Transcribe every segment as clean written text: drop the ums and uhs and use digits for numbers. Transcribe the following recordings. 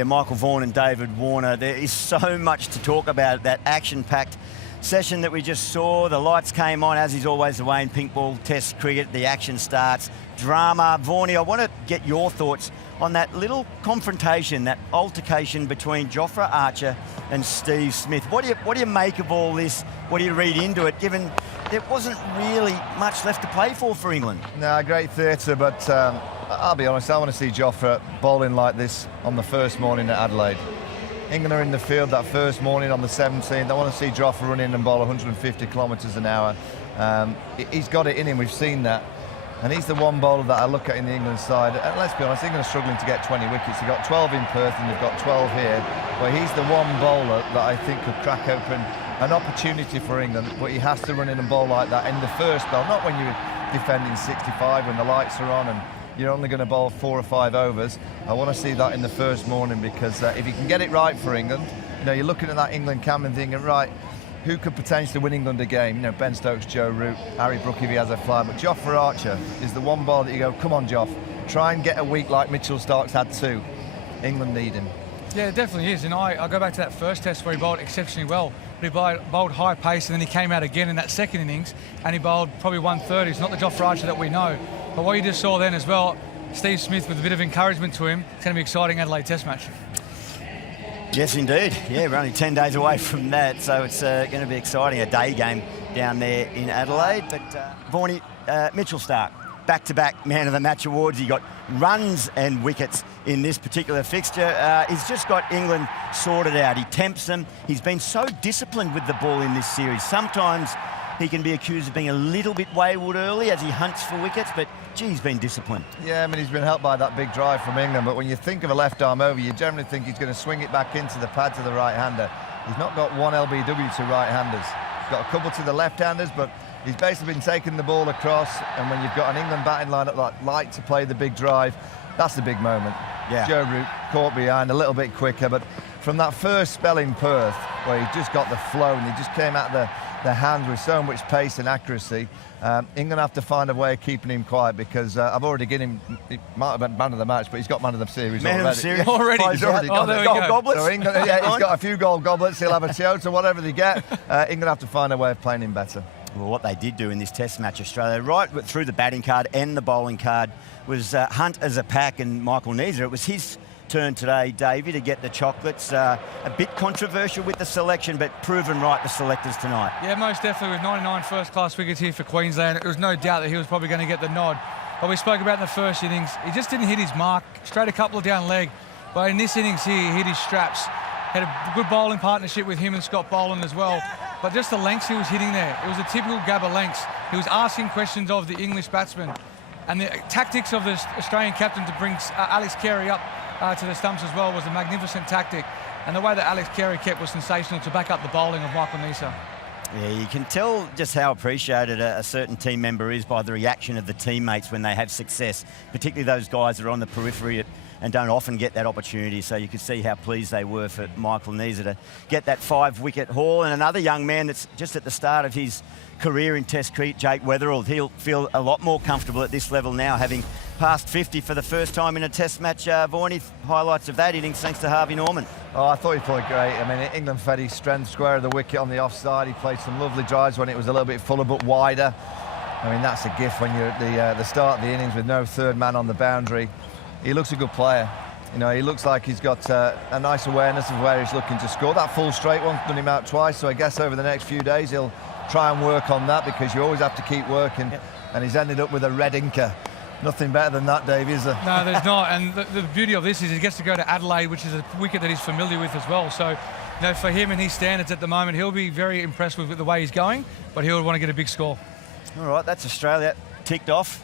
Yeah, Michael Vaughan and David Warner, there is so much to talk about. That action-packed session that we just saw, the lights came on, as is always the way in pink ball test cricket, the action starts, drama. Vaughnie, I want to get your thoughts on that little confrontation, that altercation between Jofra Archer and Steve Smith. What do you make of all this? What do you read into it, given there wasn't really much left to play for England? No, great theatre, but I'll be honest, I want to see Jofra bowling like this on the first morning at Adelaide. England are in the field that first morning on the 17th. I want to see Jofra run in and bowl 150 kilometres an hour. He's got it in him, we've seen that. And he's the one bowler that I look at in the England side. And let's be honest, England are struggling to get 20 wickets. They've got 12 in Perth and they've got 12 here. But he's the one bowler that I think could crack open an opportunity for England. But he has to run in and bowl like that in the first spell, not when you're defending 65, when the lights are on and you're only going to bowl 4 or 5 overs. I want to see that in the first morning, because if you can get it right for England, you know, you're looking at that England camp and thinking, right, who could potentially win England a game? You know, Ben Stokes, Joe Root, Harry Brook if he has a fly. But Jofra Archer is the one ball that you go, come on, Joff, try and get a week like Mitchell Starc's had 2. England need him. Yeah, it definitely is. And I go back to that first test where he bowled exceptionally well. But he bowled high pace, and then he came out again in that second innings and he bowled probably 130. It's not the Jofra Archer that we know. But what you just saw then as well, Steve Smith with a bit of encouragement to him. It's going to be an exciting Adelaide Test match. Yes, indeed. Yeah, we're only 10 days away from that, so it's going to be exciting. A day game down there in Adelaide. But Vaughnie, Mitchell Starc, back-to-back Man of the Match awards. He got runs and wickets in this particular fixture. He's just got England sorted out. He tempts them. He's been so disciplined with the ball in this series. Sometimes he can be accused of being a little bit wayward early as he hunts for wickets, but gee, he's been disciplined. Yeah, I mean, he's been helped by that big drive from England, but when you think of a left arm over, you generally think he's going to swing it back into the pad to the right-hander. He's not got one LBW to right-handers. He's got a couple to the left-handers, but he's basically been taking the ball across, and when you've got an England batting line that like to play the big drive, that's the big moment. Yeah. Joe Root caught behind a little bit quicker, but from that first spell in Perth, where he just got the flow and he just came out the hands with so much pace and accuracy, England have to find a way of keeping him quiet, because I've already given him, he might have been man of the match, but he's got man of the series Man already. of the series already. He's already got there it. we go. Goblets. So England, yeah, he's got a few gold goblets. He'll have a Toyota, whatever they get. England have to find a way of playing him better. Well, what they did do in this Test match, Australia, right through the batting card and the bowling card, was hunt as a pack, and Michael Neser, it was his turn today, Davey, to get the chocolates. A bit controversial with the selection, but proven right, the selectors tonight. Yeah, most definitely, with 99 first-class wickets here for Queensland. There was no doubt that he was probably going to get the nod. But we spoke about in the first innings, he just didn't hit his mark, straight a couple of down leg. But in this innings here, he hit his straps. Had a good bowling partnership with him and Scott Boland as well. But just the lengths he was hitting there, it was a typical Gabba lengths. He was asking questions of the English batsman. And the tactics of the Australian captain to bring Alex Carey up to the stumps as well was a magnificent tactic. And the way that Alex Carey kept was sensational to back up the bowling of Michael Neser. Yeah, you can tell just how appreciated a certain team member is by the reaction of the teammates when they have success, particularly those guys that are on the periphery and don't often get that opportunity. So you could see how pleased they were for Michael Neser to get that 5-wicket haul. And another young man that's just at the start of his career in Test cricket, Jake Weatherald. He'll feel a lot more comfortable at this level now, having passed 50 for the first time in a Test match. Vaughnie, highlights of that innings thanks to Harvey Norman. Oh, I thought he played great. I mean, England fed his strength, square of the wicket on the offside. He played some lovely drives when it was a little bit fuller but wider. I mean, that's a gift when you're at the start of the innings with no third man on the boundary. He looks a good player. You know, he looks like he's got a nice awareness of where he's looking to score. That full straight one's done him out twice, so I guess over the next few days he'll try and work on that, because you always have to keep working. Yep. And he's ended up with a red inker. Nothing better than that, Dave, is there? No, there's not. And the beauty of this is he gets to go to Adelaide, which is a wicket that he's familiar with as well. So, you know, for him and his standards at the moment, he'll be very impressed with the way he's going, but he'll want to get a big score. All right, that's Australia ticked off.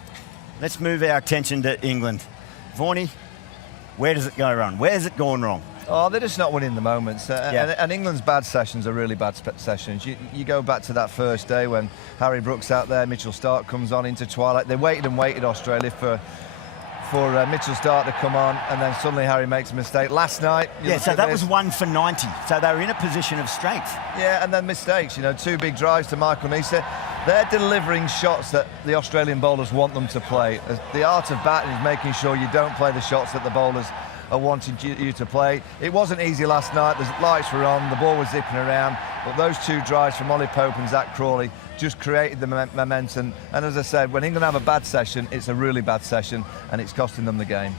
Let's move our attention to England. Vaughnie, where does it go wrong? Where's it gone wrong? Oh, they're just not winning the moments. And England's bad sessions are really bad sessions. You go back to that first day when Harry Brook's out there, Mitchell Starc comes on into twilight. They waited and waited, Australia, for Mitchell Starc to come on, and then suddenly Harry makes a mistake. Last night... Yeah, so that was 1 for 90. So they were in a position of strength. Yeah, and then mistakes. You know, 2 big drives to Michael Neser. They're delivering shots that the Australian bowlers want them to play. The art of batting is making sure you don't play the shots that the bowlers are wanting you to play. It wasn't easy last night. The lights were on, the ball was zipping around, but those two drives from Ollie Pope and Zach Crawley just created the momentum. And as I said, when England have a bad session, it's a really bad session, and it's costing them the game.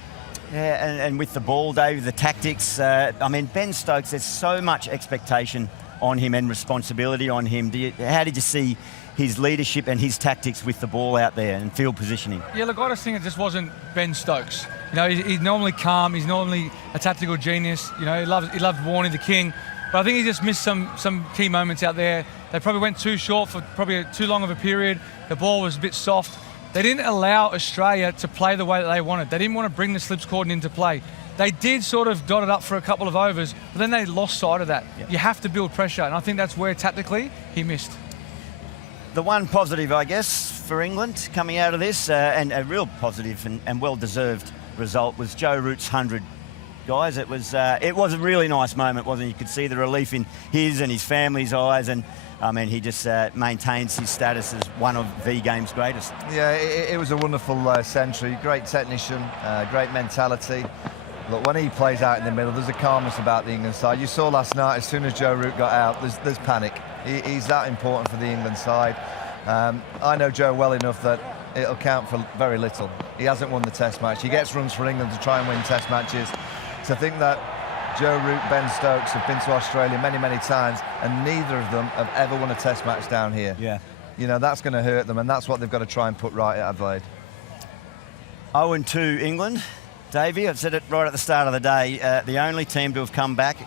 Yeah, and with the ball, Dave, the tactics. I mean, Ben Stokes, there's so much expectation on him and responsibility on him. How did you see his leadership and his tactics with the ball out there and field positioning? Yeah, look, I just think it just wasn't Ben Stokes. You know, he's normally calm. He's normally a tactical genius. You know, he loves Warney the King. But I think he just missed some key moments out there. They probably went too short for probably too long of a period. The ball was a bit soft. They didn't allow Australia to play the way that they wanted. They didn't want to bring the slips cordon into play. They did sort of dot it up for a couple of overs, but then they lost sight of that. Yep. You have to build pressure, and I think that's where tactically he missed. The one positive, I guess, for England coming out of this, and a real positive and well-deserved result, was Joe Root's 100. Guys, it was a really nice moment, wasn't it? You could see the relief in his and his family's eyes, and I mean, he just maintains his status as one of the game's greatest. Yeah, it was a wonderful century. Great technician, great mentality. Look, when he plays out in the middle, there's a calmness about the England side. You saw last night, as soon as Joe Root got out, there's panic. He's that important for the England side. I know Joe well enough that it'll count for very little. He hasn't won the Test match. He gets runs for England to try and win Test matches. To think that Joe Root, Ben Stokes have been to Australia many, many times, and neither of them have ever won a Test match down here. Yeah. You know, that's going to hurt them, and that's what they've got to try and put right at Adelaide. 0-2 England. Davey, I've said it right at the start of the day, the only team to have come back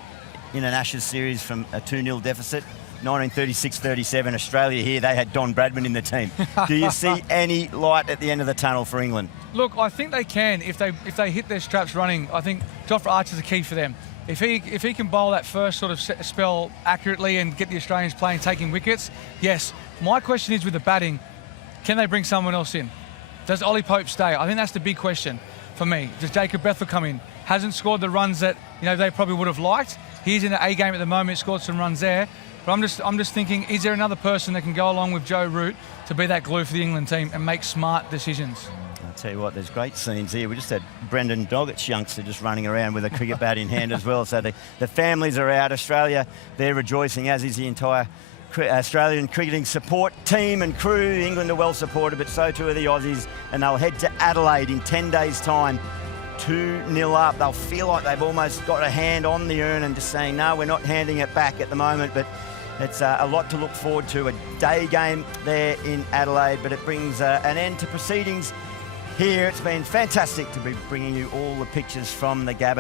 in an Ashes series from a 2-0 deficit. 1936-37, Australia here, they had Don Bradman in the team. Do you see any light at the end of the tunnel for England? Look, I think they can if they hit their straps running. I think Jofra Archer's the key for them. If he can bowl that first sort of spell accurately and get the Australians playing, taking wickets, yes. My question is with the batting, can they bring someone else in? Does Ollie Pope stay? I think that's the big question for me. Does Jacob Bethel come in? Hasn't scored the runs that they probably would have liked. He's in the A game at the moment, scored some runs there. But I'm just thinking, is there another person that can go along with Joe Root to be that glue for the England team and make smart decisions? I'll tell you what, there's great scenes here. We just had Brendan Doggett's youngster just running around with a cricket bat in hand as well. So the families are out. Australia, they're rejoicing, as is the entire Australian cricketing support team and crew. England are well supported, but so too are the Aussies. And they'll head to Adelaide in 10 days' time. 2-0 up. They'll feel like they've almost got a hand on the urn and just saying, no, we're not handing it back at the moment. But it's a lot to look forward to. A day game there in Adelaide, but it brings an end to proceedings here. It's been fantastic to be bringing you all the pictures from the Gabba.